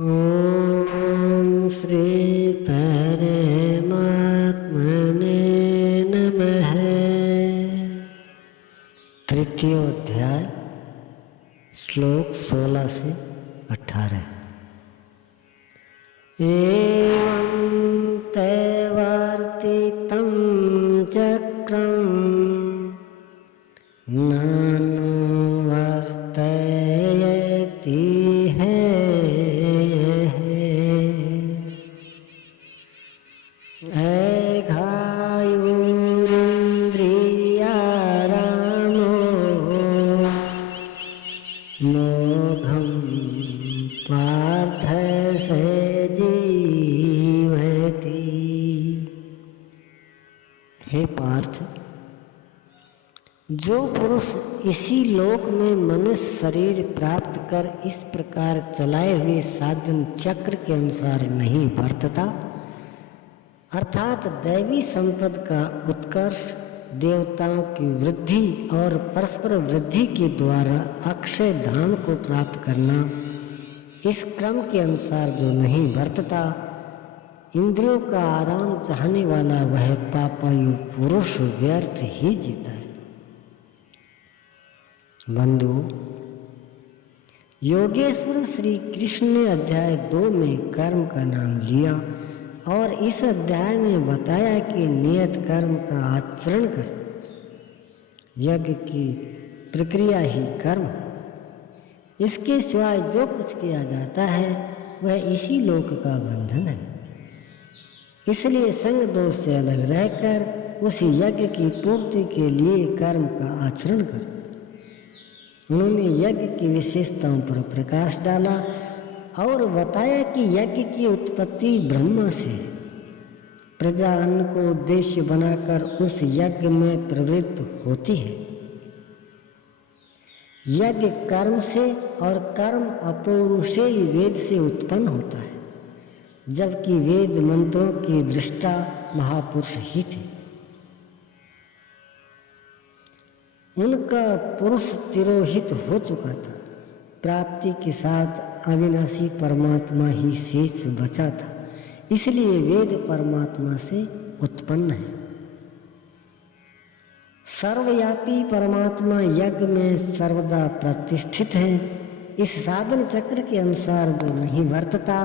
ओम श्री परमात्मने नमः। तृतीय अध्याय श्लोक 16 से 18। एवं तैवर्तितं चक्रं नानुवर्तयति है। घायुरिन्द्रियारामो मोघं पार्थ से जीवति। हे पार्थ, जो पुरुष इसी लोक में मनुष्य शरीर प्राप्त कर इस प्रकार चलाए हुए साधन चक्र के अनुसार नहीं बरतता, अर्थात दैवी संपद का उत्कर्ष, देवताओं की वृद्धि और परस्पर वृद्धि के द्वारा अक्षय धाम को प्राप्त करना, इस क्रम के अनुसार जो नहीं बरतता, इंद्रियों का आराम चाहने वाला वह पापायु पुरुष व्यर्थ ही जीता है। बंधु, योगेश्वर श्री कृष्ण ने अध्याय 2 में कर्म का नाम लिया और इस अध्याय में बताया कि नियत कर्म का आचरण कर। यज्ञ की प्रक्रिया ही कर्म है। इसके सिवाय जो कुछ किया जाता है वह इसी लोक का बंधन है। इसलिए संग दोष से अलग रहकर उस यज्ञ की पूर्ति के लिए कर्म का आचरण कर। उन्होंने यज्ञ की विशेषताओं पर प्रकाश डाला और बताया कि यज्ञ की उत्पत्ति ब्रह्मा से, प्रजा अन्न को उद्देश्य बनाकर उस यज्ञ में प्रवृत्त होती है। यज्ञ कर्म से और कर्म अपौरुषेय वेद से उत्पन्न होता है, जबकि वेद मंत्रों की दृष्टा महापुरुष ही थे। उनका पुरुष तिरोहित हो चुका था। प्राप्ति के साथ अविनाशी परमात्मा ही शेष बचा था, इसलिए वेद परमात्मा से उत्पन्न है। सर्वव्यापी परमात्मा यज्ञ में सर्वदा प्रतिष्ठित है। इस साधन चक्र के अनुसार जो नहीं वर्तता,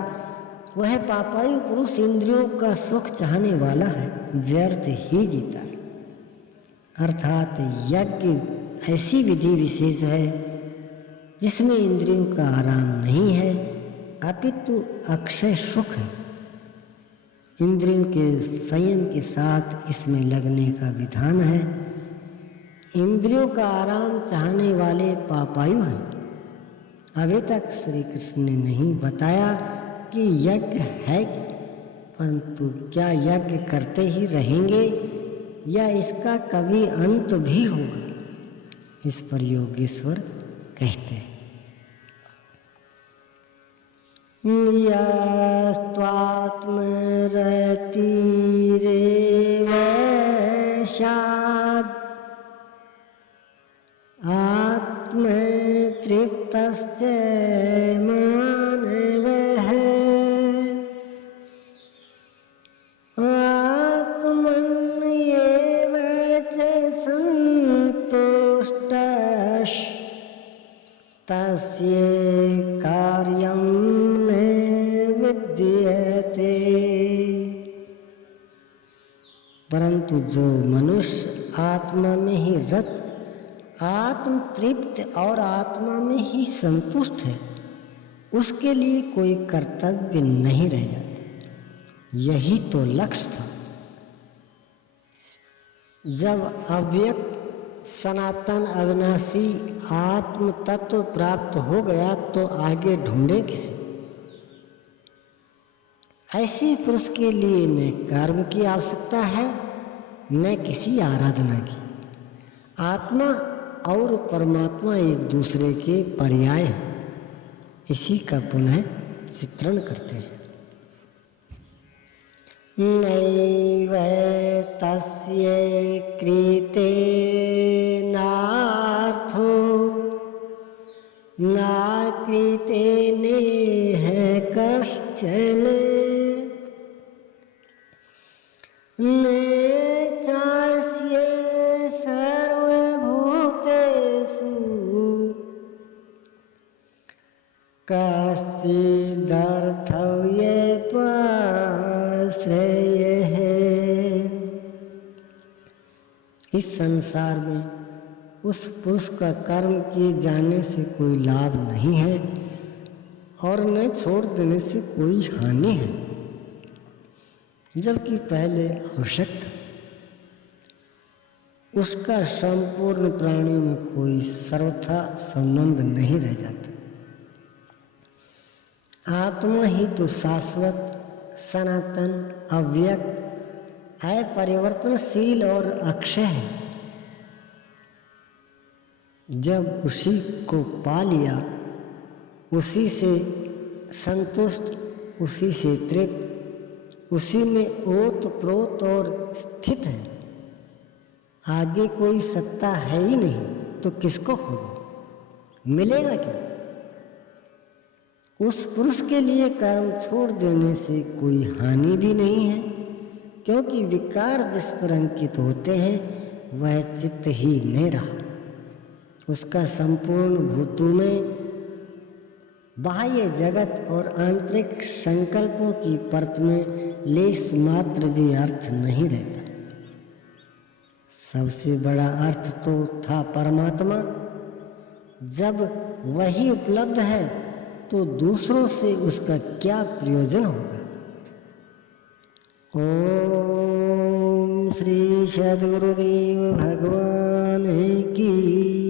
वह पापायु पुरुष इंद्रियों का सुख चाहने वाला है, व्यर्थ ही जीता है। अर्थात यज्ञ ऐसी विधि विशेष है जिसमें इंद्रियों का आराम नहीं है, अपितु अक्षय सुख है। इंद्रियों के संयम के साथ इसमें लगने का विधान है। इंद्रियों का आराम चाहने वाले पापायु हैं। अभी तक श्री कृष्ण ने नहीं बताया कि यज्ञ है क्या, परंतु क्या यज्ञ करते ही रहेंगे या इसका कभी अंत भी होगा, इस पर योगेश्वर कहते हैं। यास्त्वात्मरतिरेव स्याद् आत्मतृप्तश्च मानवः आत्मन्येव च सन्तुष्टः तस्य कार्यं न विद्यते। परंतु जो मनुष्य आत्मा में ही रत, आत्म तृप्त और आत्मा में ही संतुष्ट है, उसके लिए कोई कर्तव्य नहीं रह जाता। यही तो लक्ष्य था। जब अव्यक्त सनातन अविनाशी आत्म तत्व प्राप्त हो गया तो आगे ढूंढे किसे। ऐसे पुरुष के लिए न कर्म की आवश्यकता है न किसी आराधना की। आत्मा और परमात्मा एक दूसरे के पर्याय हैं। इसी का पुनः चित्रण करते हैं। नैव तस्य कृते नार्थो नाकृते नेह कश्चन नेचास्य सर्वभूतेषु कश्चिदर्थव्ये त्वाश्रयः। इस संसार में उस पुरुष का कर्म किए जाने से कोई लाभ नहीं है और न छोड़ देने से कोई हानि है, जबकि पहले आवश्यक था। उसका संपूर्ण प्राणी में कोई सर्वथा संबंध नहीं रह जाता। आत्मा ही तो शाश्वत, सनातन, अव्यक्त, अपरिवर्तनशील और अक्षय है। जब उसी को पा लिया, उसी से संतुष्ट, उसी से तृप्त, उसी में ओत-प्रोत और स्थित है, आगे कोई सत्ता है ही नहीं, तो किसको खोजो? मिलेगा क्या? उस पुरुष के लिए कर्म छोड़ देने से कोई हानि भी नहीं है, क्योंकि विकार जिस पर अंकित होते हैं वह चित्त ही नहीं रहा। उसका संपूर्ण भूतों में बाह्य जगत और आंतरिक संकल्पों की परत में लेश मात्र भी अर्थ नहीं रहता। सबसे बड़ा अर्थ तो था परमात्मा। जब वही उपलब्ध है तो दूसरों से उसका क्या प्रयोजन होगा? ओम श्री सद्गुरुदेव भगवान की